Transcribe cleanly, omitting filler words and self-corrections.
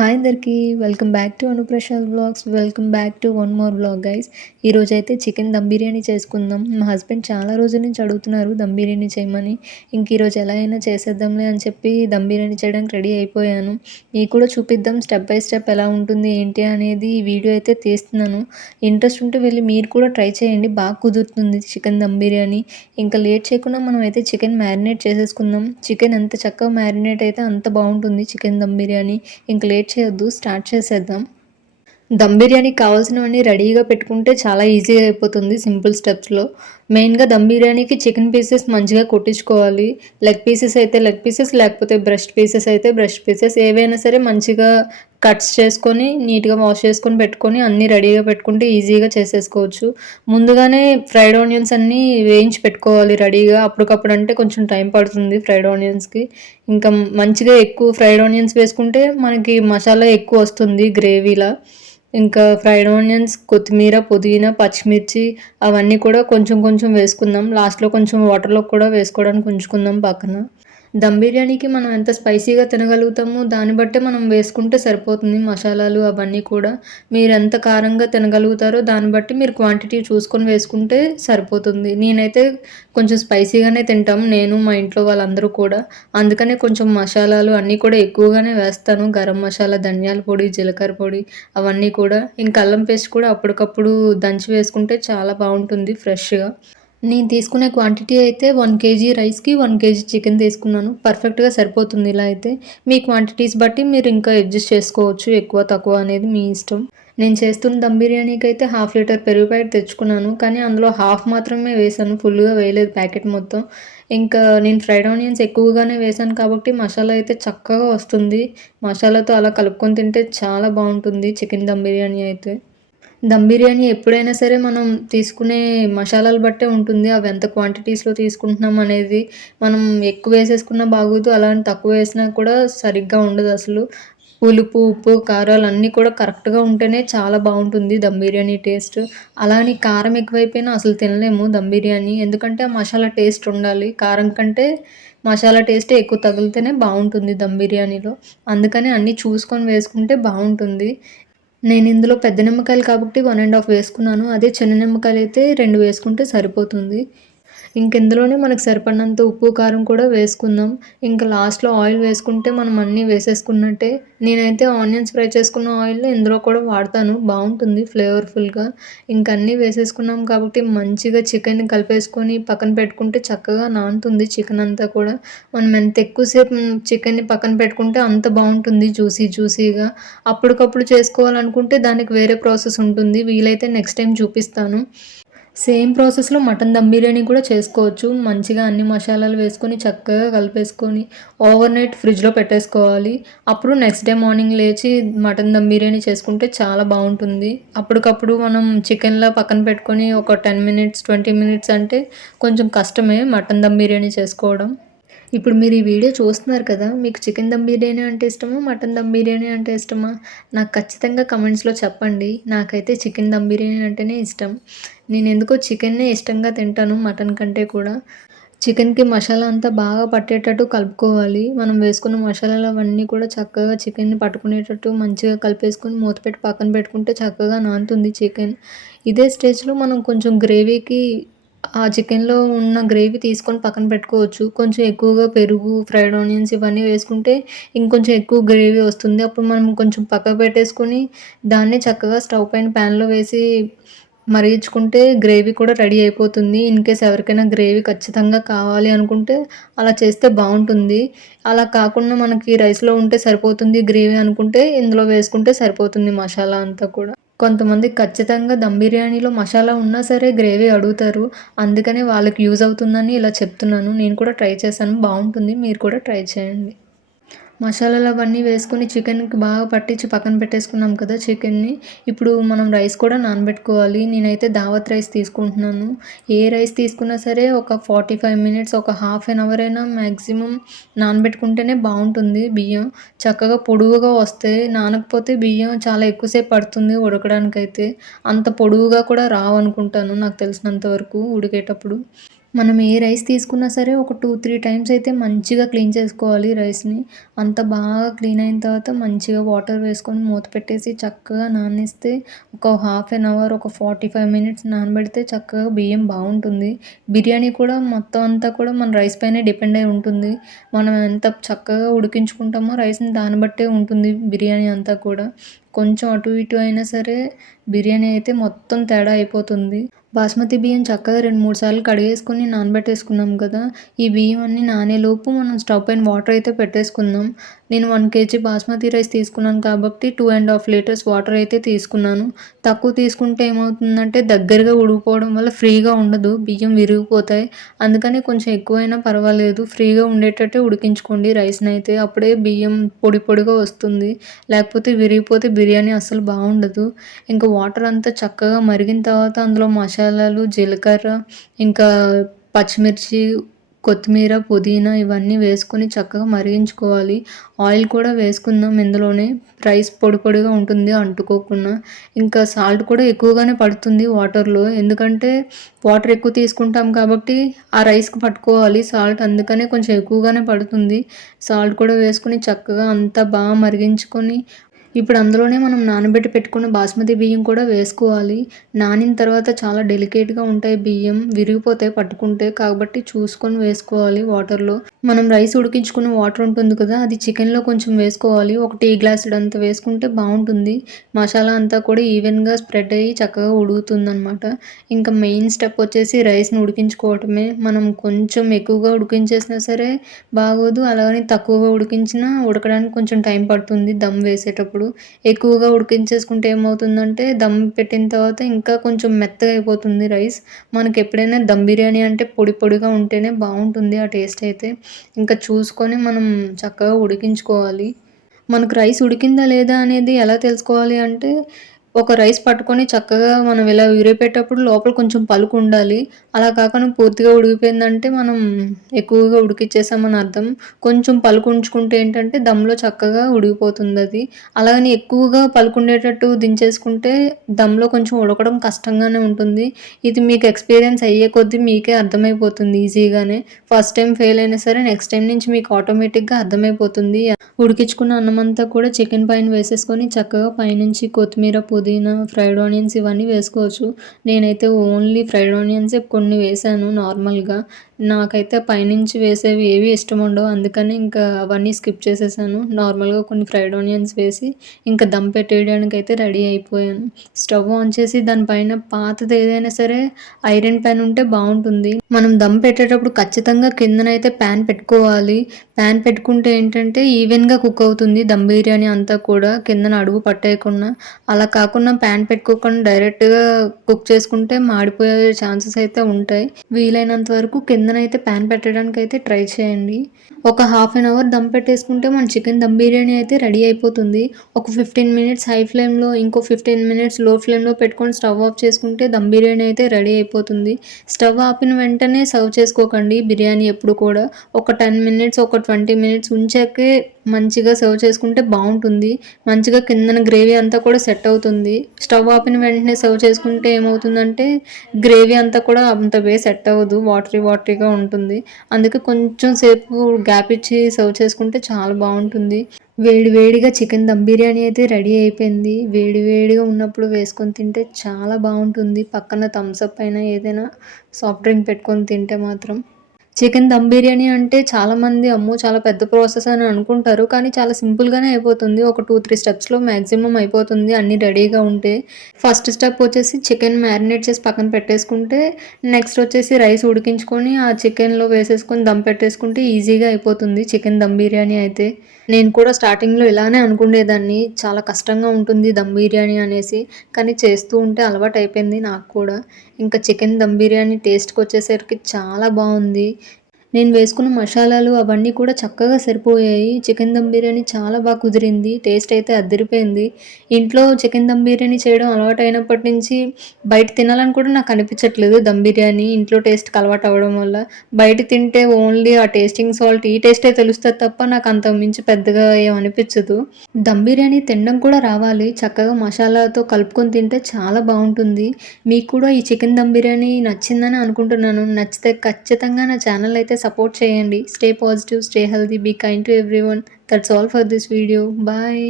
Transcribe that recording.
Hi అందరికీ welcome back to Anuprasad vlogs. Welcome back to one more vlog guys. ఈరోజైతే chicken dum biryani చేసుకుందాం. మా husband చాలా రోజుల నుంచి అడుగుతున్నారు దమ్ బిర్యానీ చేయమని. ఈరోజు ఎలా అయినా చేసేద్దాంలే అని చెప్పి దమ్ బిర్యానీ చేయడానికి రెడీ అయిపోయాను. మీకు కూడా చూపిద్దాం స్టెప్ బై స్టెప్ ఎలా ఉంటుంది ఏంటి అనేది ఈ వీడియో అయితే తీస్తున్నాను. ఇంట్రెస్ట్ ఉంటే వెళ్ళి మీరు కూడా ట్రై చేయండి, బాగా కుదురుతుంది చికెన్ దమ్ బిర్యానీ. ఇంకా లేట్ చేయకుండా మనం అయితే చికెన్ మ్యారినేట్ చేసేసుకుందాం. చికెన్ ఎంత చక్కగా మ్యారినేట్ అయితే అంత బాగుంటుంది చికెన్ దమ్ బిర్యానీ. ఇంక లేట్ చేయొద్దు, స్టార్ట్ చేసేద్దాం. దమ్ బిర్యానీకి కావాల్సినవన్నీ రెడీగా పెట్టుకుంటే చాలా ఈజీగా అయిపోతుంది సింపుల్ స్టెప్స్లో. మెయిన్గా దమ్ బిర్యానీకి చికెన్ పీసెస్ మంచిగా కొట్టించుకోవాలి. లెగ్ పీసెస్ అయితే లెగ్ పీసెస్, లేకపోతే బ్రెస్ట్ పీసెస్ అయితే బ్రెస్ట్ పీసెస్, ఏవైనా సరే మంచిగా కట్స్ చేసుకొని నీట్గా వాష్ చేసుకొని పెట్టుకొని అన్నీ రెడీగా పెట్టుకుంటే ఈజీగా చేసేసుకోవచ్చు. ముందుగానే ఫ్రైడ్ ఆనియన్స్ అన్నీ వేయించి పెట్టుకోవాలి రెడీగా. అప్పటికప్పుడు అంటే కొంచెం టైం పడుతుంది ఫ్రైడ్ ఆనియన్స్కి. ఇంకా మంచిగా ఎక్కువ ఫ్రైడ్ ఆనియన్స్ వేసుకుంటే మనకి మసాలా ఎక్కువ వస్తుంది గ్రేవీలా. ఇంకా ఫ్రైడ్ ఆనియన్స్, కొత్తిమీర, పుదీనా, పచ్చిమిర్చి అవన్నీ కూడా కొంచెం కొంచెం వేసుకుందాం. లాస్ట్లో కొంచెం వాటర్లో కూడా వేసుకోవడానికి ఉంచుకుందాం పక్కన. దమ్ బిర్యానీకి మనం ఎంత స్పైసీగా తినగలుగుతామో దాన్ని బట్టే మనం వేసుకుంటే సరిపోతుంది మసాలాలు అవన్నీ కూడా. మీరు ఎంత కారంగా తినగలుగుతారో దాన్ని బట్టి మీరు క్వాంటిటీ చూసుకొని వేసుకుంటే సరిపోతుంది. నేనైతే కొంచెం స్పైసీగానే తింటాం, నేను మా ఇంట్లో వాళ్ళందరూ కూడా. అందుకనే కొంచెం మసాలాలు అన్నీ కూడా ఎక్కువగానే వేస్తాను. గరం మసాలా, ధనియాల పొడి, జీలకర్ర పొడి అవన్నీ కూడా. ఇంకా అల్లం పేస్ట్ కూడా అప్పటికప్పుడు దంచి వేసుకుంటే చాలా బాగుంటుంది ఫ్రెష్గా. నేను తీసుకునే క్వాంటిటీ అయితే 1 కేజీ రైస్కి 1 కేజీ చికెన్ తీసుకున్నాను. పర్ఫెక్ట్గా సరిపోతుంది ఇలా అయితే. మీ క్వాంటిటీస్ బట్టి మీరు ఇంకా అడ్జస్ట్ చేసుకోవచ్చు, ఎక్కువ తక్కువ అనేది మీ ఇష్టం. నేను చేస్తున్న దమ్ బిర్యానీకి అయితే 1/2 లీటర్ పెరుగు ప్యాకెట్ తెచ్చుకున్నాను, కానీ అందులో హాఫ్ మాత్రమే వేసాను, ఫుల్గా వేయలేదు ప్యాకెట్ మొత్తం. ఇంకా నేను ఫ్రైడ్ ఆనియన్స్ ఎక్కువగానే వేసాను కాబట్టి మసాలా అయితే చక్కగా వస్తుంది. మసాలాతో అలా కలుపుకొని తింటే చాలా బాగుంటుంది చికెన్ దమ్ బిర్యానీ అయితే. దమ్ బిర్యానీ ఎప్పుడైనా సరే మనం తీసుకునే మసాలాలు బట్టే ఉంటుంది. అవి ఎంత క్వాంటిటీస్‌లో తీసుకుంటున్నాం అనేది. మనం ఎక్కువ వేసేసుకున్నా బాగోదు, అలా అని తక్కువ వేసినా కూడా సరిగ్గా ఉండదసలు. పులుపు, ఉప్పు, కారాలు అన్నీ కూడా కరెక్ట్‌గా ఉంటేనే చాలా బాగుంటుంది దమ్ బిర్యానీ టేస్ట్. అలా అని కారం ఎక్కువైపోయినా అసలు తినలేము దమ్ బిర్యానీ. ఎందుకంటే ఆ మసాలా టేస్ట్ ఉండాలి. కారం కంటే మసాలా టేస్టే ఎక్కువ తగిలితేనే బాగుంటుంది దమ్ బిర్యానీలో. అందుకని అన్నీ చూసుకొని వేసుకుంటే బాగుంటుంది. నేను ఇందులో పెద్ద నిమ్మకాయలు కాబట్టి 1 ½ వేసుకున్నాను. అదే చిన్న నిమ్మకాయలైతే 2 వేసుకుంటే సరిపోతుంది. ఇందులోనే మనకు సరిపడినంత ఉప్పు, కారం కూడా వేసుకుందాం. ఇంకా లాస్ట్‌లో ఆయిల్ వేసుకుంటే మనం అన్నీ వేసేసుకున్నట్టే. నేనైతే ఆనియన్స్ ఫ్రై చేసుకున్న ఆయిల్‌ని ఇందులో కూడా వాడతాను. బాగుంటుంది ఫ్లేవర్‌ఫుల్‌గా. అన్నీ వేసేసుకున్నాం కాబట్టి మంచిగా చికెన్‌ని కలిపేసుకొని పక్కన పెట్టుకుంటే చక్కగా నానుతుంది చికెన్ అంతా కూడా. మనం ఎంత ఎక్కువసేపు చికెన్‌ని పక్కన పెట్టుకుంటే అంత బాగుంటుంది జ్యూసీగా. అప్పటికప్పుడు చేసుకోవాలనుకుంటే దానికి వేరే ప్రాసెస్ ఉంటుంది. వీలైతే నెక్స్ట్ టైం చూపిస్తాను. సేమ్ ప్రాసెస్‌లో మటన్ దమ్ బిర్యానీ కూడా చేసుకోవచ్చు. మంచిగా అన్ని మసాలాలు వేసుకొని చక్కగా కలిపేసుకొని ఓవర్ నైట్ ఫ్రిడ్జ్‌లో పెట్టేసుకోవాలి. అప్పుడు నెక్స్ట్ డే మార్నింగ్ లేచి మటన్ దమ్ బిర్యానీ చేసుకుంటే చాలా బాగుంటుంది. అప్పటికప్పుడు మనం చికెన్‌లా పక్కన పెట్టుకొని ఒక 10 మినిట్స్, 20 మినిట్స్ అంటే కొంచెం కష్టమే మటన్ దమ్ బిర్యానీ చేసుకోవడం. ఇప్పుడు మీరు ఈ వీడియో చూస్తున్నారు కదా! మీకు చికెన్ దమ్ బిర్యానీ అంటే ఇష్టమా? మటన్ దమ్ బిర్యానీ అంటే ఇష్టమా? నాకు ఖచ్చితంగా కమెంట్స్‌లో చెప్పండి. నాకైతే చికెన్ దమ్ బిర్యానీ అంటేనే ఇష్టం. నేనెందుకో చికెన్నే ఇష్టంగా తింటాను మటన్ కంటే కూడా. చికెన్‌కి మసాలా అంతా బాగా పట్టేటట్టు కలుపుకోవాలి. మనం వేసుకున్న మసాలాలు అవన్నీ కూడా చక్కగా చికెన్‌ని పట్టుకునేటట్టు మంచిగా కలిపేసుకొని మూత పెట్టి పక్కన పెట్టుకుంటే చక్కగా నానుతుంది చికెన్. ఇదే స్టేజ్‌లో మనం కొంచెం గ్రేవీకి ఆ చికెన్‌లో ఉన్న గ్రేవీ తీసుకొని పక్కన పెట్టుకోవచ్చు. కొంచెం ఎక్కువగా పెరుగు, ఫ్రైడ్ ఆనియన్స్ ఇవన్నీ వేసుకుంటే ఇంకొంచెం ఎక్కువ గ్రేవీ వస్తుంది. అప్పుడు మనం కొంచెం పక్కకు పెట్టేసుకొని దాన్నే చక్కగా స్టవ్ పైన ప్యాన్‌లో వేసి మరిగించుకుంటే గ్రేవీ కూడా రెడీ అయిపోతుంది. ఇన్‌కేస్ ఎవరికైనా గ్రేవీ ఖచ్చితంగా కావాలి అనుకుంటే అలా చేస్తే బావుంటుంది. అలా కాకుండా మనకి రైస్‌లో ఉంటే సరిపోతుంది గ్రేవీ అనుకుంటే ఇందులో వేసుకుంటే సరిపోతుంది మసాలా అంతా కూడా. కొంతమంది ఖచ్చితంగా దమ్ బిర్యానీలో మసాలా ఉన్నా సరే గ్రేవీ అడుగుతారు. అందుకనే వాళ్ళకి యూజ్ అవుతుందని ఇలా చెప్తున్నాను. నేను కూడా ట్రై చేశాను, బావుంటుంది. మీరు కూడా ట్రై చేయండి. మసాలాలు అవన్నీ వేసుకొని చికెన్‌కి బాగా పట్టించి పక్కన పెట్టేసుకున్నాం కదా చికెన్‌ని. ఇప్పుడు మనం రైస్ కూడా నానబెట్టుకోవాలి. నేనైతే దావత్ రైస్ తీసుకుంటున్నాను. ఏ రైస్ తీసుకున్నా సరే ఒక 45 మినిట్స్, ఒక హాఫ్ ఎన్ అవర్ అయినా మాక్సిమం నానబెట్టుకుంటేనే బావుంటుంది బియ్యం. చక్కగా పొడువుగా వస్తాయి. నానకపోతే బియ్యం చాలా ఎక్కువ సేపు పడుతుంది ఉడకడానికైతే. అంత పొడువుగా కూడా రావనుకుంటాను నాకు తెలిసినంత వరకు ఉడికేటప్పుడు. మనం ఏ రైస్ తీసుకున్నా సరే ఒక 2, 3 టైమ్స్ అయితే మంచిగా క్లీన్ చేసుకోవాలి రైస్‌ని. అంత బాగా క్లీన్ అయిన తర్వాత మంచిగా వాటర్ వేసుకొని మూత పెట్టేసి చక్కగా నాననిస్తే ఒక హాఫ్ ఎన్ అవర్, ఒక 45 మినిట్స్ నానబెడితే చక్కగా బియ్యం బావుంటుంది. బిర్యానీ కూడా మొత్తం అంతా కూడా మన రైస్ పైనే డిపెండ్ అయి ఉంటుంది. మనం ఎంత చక్కగా ఉడికించుకుంటామో రైస్‌ని దాన్ని బట్టే ఉంటుంది బిర్యానీ అంతా కూడా. కొంచెం అటు ఇటు అయినా సరే బిర్యానీ అయితే మొత్తం తేడా అయిపోతుంది. బాస్మతి బియ్యం చక్కగా 2, 3 సార్లు కడిగేసుకొని నానబెట్టేసుకున్నాం కదా! ఈ బియ్యం అన్నీ నానేలోపు మనం స్టవ్ పైన వాటర్ అయితే పెట్టేసుకుందాం. నేను 1 కేజీ బాస్మతి రైస్ తీసుకున్నాను కాబట్టి 2½ లీటర్స్ వాటర్ అయితే తీసుకున్నాను. తక్కువ తీసుకుంటే ఏమవుతుందంటే దగ్గరగా ఉడికిపోవడం వల్ల ఫ్రీగా ఉండదు. బియ్యం విరిగిపోతాయి. అందుకని కొంచెం ఎక్కువైనా పర్వాలేదు. ఫ్రీగా ఉండేటట్టే ఉడికించుకోండి రైస్‌నైతే. అప్పుడే బియ్యం పొడి పొడిగా వస్తుంది. లేకపోతే విరిగిపోతే బిర్యానీ అస్సలు బావుండదు. ఇంకా వాటర్ అంతా చక్కగా మరిగిన తర్వాత అందులో మసాలాలు, జీలకర్ర, ఇంకా పచ్చిమిర్చి, కొత్తిమీర, పుదీనా ఇవన్నీ వేసుకొని చక్కగా మరిగించుకోవాలి. ఆయిల్ కూడా వేసుకుందాం ఇందులోనే. రైస్ పొడి పొడిగా ఉంటుంది అంటుకోకుండా. ఇంకా సాల్ట్ కూడా ఎక్కువగానే పడుతుంది వాటర్‌లో. ఎందుకంటే వాటర్ ఎక్కువ తీసుకుంటాం కాబట్టి ఆ రైస్‌కి పట్టుకోవాలి సాల్ట్. అందుకనే కొంచెం ఎక్కువగానే పడుతుంది. సాల్ట్ కూడా వేసుకొని చక్కగా అంతా మరిగించుకొని ఇప్పుడు అందులోనే మనం నానబెట్టి పెట్టుకున్న బాస్మతి బియ్యం కూడా వేసుకోవాలి. నానిన తర్వాత చాలా డెలికేట్‌గా ఉంటాయి బియ్యం. విరిగిపోతాయి పట్టుకుంటే. కాబట్టి చూసుకొని వేసుకోవాలి వాటర్‌లో. మనం రైస్ ఉడికించుకున్న వాటర్ ఉంటుంది కదా! అది చికెన్‌లో కొంచెం వేసుకోవాలి. ఒక టీ గ్లాసుడంత వేసుకుంటే బావుంటుంది. మసాలా అంతా కూడా ఈవెన్‌గా స్ప్రెడ్ అయ్యి చక్కగా ఉడుకుతుందనమాట. ఇంకా మెయిన్ స్టెప్ వచ్చేసి రైస్‌ని ఉడికించుకోవటమే. మనం కొంచెం ఎక్కువగా ఉడికించేసినా సరే బాగోదు. అలాగని తక్కువగా ఉడికించినా ఉడకడానికి కొంచెం టైం పడుతుంది దమ్ వేసేటప్పుడు. ఎక్కువగా ఉడికించేసుకుంటే ఏమవుతుందంటే దమ్ పెట్టిన తర్వాత ఇంకా కొంచెం మెత్తగా అయిపోతుంది రైస్. మనకెప్పుడైనా దమ్ బిర్యానీ అంటే పొడి పొడిగా ఉంటేనే బావుంటుంది ఆ టేస్ట్ అయితే. ఇంకా చూసుకొని మనం చక్కగా ఉడికించుకోవాలి. మనకు రైస్ ఉడికిందా లేదా అనేది ఎలా తెలుసుకోవాలి అంటే, ఒక రైస్ పట్టుకొని చక్కగా మనం ఇలా విరిపేటప్పుడు లోపల కొంచెం పలుకుండాలి. అలా కాకుండా పూర్తిగా ఉడికిపోయిందంటే మనం ఎక్కువగా ఉడికిచ్చేసామని అర్థం. కొంచెం పలుకుంచుకుంటే ఏంటంటే దమ్‌లో చక్కగా ఉడికిపోతుందది. అలాగని ఎక్కువగా పలుకుండేటట్టు దించేసుకుంటే దమ్‌లో కొంచెం ఉడకడం కష్టంగానే ఉంటుంది. ఇది మీకు ఎక్స్‌పీరియన్స్ అయ్యే కొద్దీ మీకే అర్థమైపోతుంది ఈజీగానే. ఫస్ట్ టైమ్ ఫెయిల్ అయినా సరే నెక్స్ట్ టైమ్ నుంచి మీకు ఆటోమేటిక్‌గా అర్థమైపోతుంది. ఉడికించుకున్న అన్నమంతా కూడా చికెన్ పైన వేసేసుకొని చక్కగా పైనుంచి కొత్తిమీర, పుదీనా, ఫ్రైడ్ ఆనియన్స్ ఇవన్నీ వేసుకోవచ్చు. నేనైతే ఓన్లీ ఫ్రైడ్ ఆనియన్సే కొన్ని వేశాను నార్మల్‌గా. నాకైతే పైనుంచి వేసేవి ఏవి ఇష్టముండవు. అందుకని ఇంకా అవన్నీ స్కిప్ చేసేసాను. నార్మల్‌గా కొన్ని ఫ్రైడ్ ఆనియన్స్ వేసి ఇంకా దమ్ పెట్టేయడానికైతే రెడీ అయిపోయాను. స్టవ్ ఆన్ చేసి దాని పైన పాతది ఏదైనా సరే ఐరన్ పాన్ ఉంటే బావుంటుంది. మనం దమ్ పెట్టేటప్పుడు ఖచ్చితంగా కిందనైతే పాన్ పెట్టుకోవాలి. పాన్ పెట్టుకుంటే ఏంటంటే ఈవెన్‌గా కుక్ అవుతుంది దమ్ బిర్యానీ అంతా కూడా కిందన అడుగు పట్టేయకుండా. అలా కాకుండా పాన్ పెట్టుకోకుండా డైరెక్ట్‌గా కుక్ చేసుకుంటే మాడిపోయే ఛాన్సెస్ అయితే ఉంటాయి. వీలైనంత వరకు కిందనైతే పాన్ పెట్టడానికైతే ట్రై చేయండి. ఒక హాఫ్ ఎన్ అవర్ దమ్ పెట్టేసుకుంటే మన చికెన్ దమ్ బిర్యానీ అయితే రెడీ అయిపోతుంది. ఒక 15 మినిట్స్ హై ఫ్లేమ్‌లో, ఇంకో 15 మినిట్స్ లో ఫ్లేమ్‌లో పెట్టుకొని స్టవ్ ఆఫ్ చేసుకుంటే దమ్ బిర్యానీ అయితే రెడీ అయిపోతుంది. స్టవ్ ఆపిన వెంటనే సర్వ్ చేసుకోకండి బిర్యానీ ఎప్పుడు కూడా. ఒక 10 మినిట్స్, ఒక 20 మినిట్స్ ఉంచాకే మంచిగా సర్వ్ చేసుకుంటే బావుంటుంది. మంచిగా కిందన గ్రేవీ అంతా కూడా సెట్ అవుతుంది. స్టవ్ ఆపిన వెంటనే సర్వ్ చేసుకుంటే ఏమవుతుందంటే గ్రేవీ అంతా కూడా అంత సెట్ అవ్వదు. వాటరీగా ఉంటుంది. అందుకే కొంచెం సేపు గ్యాప్ ఇచ్చి సర్వ్ చేసుకుంటే చాలా బావుంటుంది. వేడి వేడిగా చికెన్ దమ్ బిర్యానీ అయితే రెడీ అయిపోయింది. వేడి వేడిగా ఉన్నప్పుడు వేసుకొని తింటే చాలా బావుంటుంది. పక్కన థమ్స్ అప్ అయినా ఏదైనా సాఫ్ట్ డ్రింక్ పెట్టుకొని తింటే మాత్రం. చికెన్ దమ్ బిర్యానీ అంటే చాలామంది అమ్మో! చాలా పెద్ద ప్రాసెస్ అని అనుకుంటారు. కానీ చాలా సింపుల్‌గానే అయిపోతుంది. ఒక 2, 3 స్టెప్స్‌లో మాక్సిమం అయిపోతుంది అన్నీ రెడీగా ఉంటే. ఫస్ట్ స్టెప్ వచ్చేసి చికెన్ మ్యారినేట్ చేసి పక్కన పెట్టేసుకుంటే, నెక్స్ట్ వచ్చేసి రైస్ ఉడికించుకొని ఆ చికెన్‌లో వేసేసుకొని దమ్ పెట్టేసుకుంటే ఈజీగా అయిపోతుంది చికెన్ దమ్ బిర్యానీ అయితే. నేను కూడా స్టార్టింగ్‌లో ఇలానే అనుకునేదాన్ని. చాలా కష్టంగా ఉంటుంది దమ్ బిర్యానీ అనేసి. కానీ చేస్తూ ఉంటే అలవాటయిపోయింది నాకు కూడా. ఇంకా చికెన్ దమ్ బిర్యానీ టేస్ట్‌కొచ్చేసరికి చాలా బావుంది. నేను వేసుకున్న మసాలాలు అవన్నీ కూడా చక్కగా సరిపోయాయి. చికెన్ దమ్ బిర్యానీ చాలా బాగా కుదిరింది. టేస్ట్ అయితే అద్దిరిపోయింది. ఇంట్లో చికెన్ దమ్ బిర్యానీ చేయడం అలవాటయినప్పటి నుంచి బయట తినాలని కూడా నాకు అనిపించట్లేదు దమ్ బిర్యానీ. ఇంట్లో టేస్ట్‌కి అలవాటు అవ్వడం వల్ల. బయట తింటే ఓన్లీ ఆ టేస్టింగ్ సాల్ట్ ఈ టేస్టే తెలుస్తది తప్ప నాకు అంతకు మించి పెద్దగా ఏం అనిపించదు. దమ్ బిర్యానీ తినడం కూడా రావాలి. చక్కగా మసాలాతో కలుపుకొని తింటే చాలా బావుంటుంది. మీకు కూడా ఈ చికెన్ దమ్ బిర్యానీ నచ్చిందని అనుకుంటున్నాను. నచ్చితే ఖచ్చితంగా నా ఛానల్ అయితే సపోర్ట్ చేయండి. Stay positive, stay healthy, be kind to everyone. That's all for this video. Bye.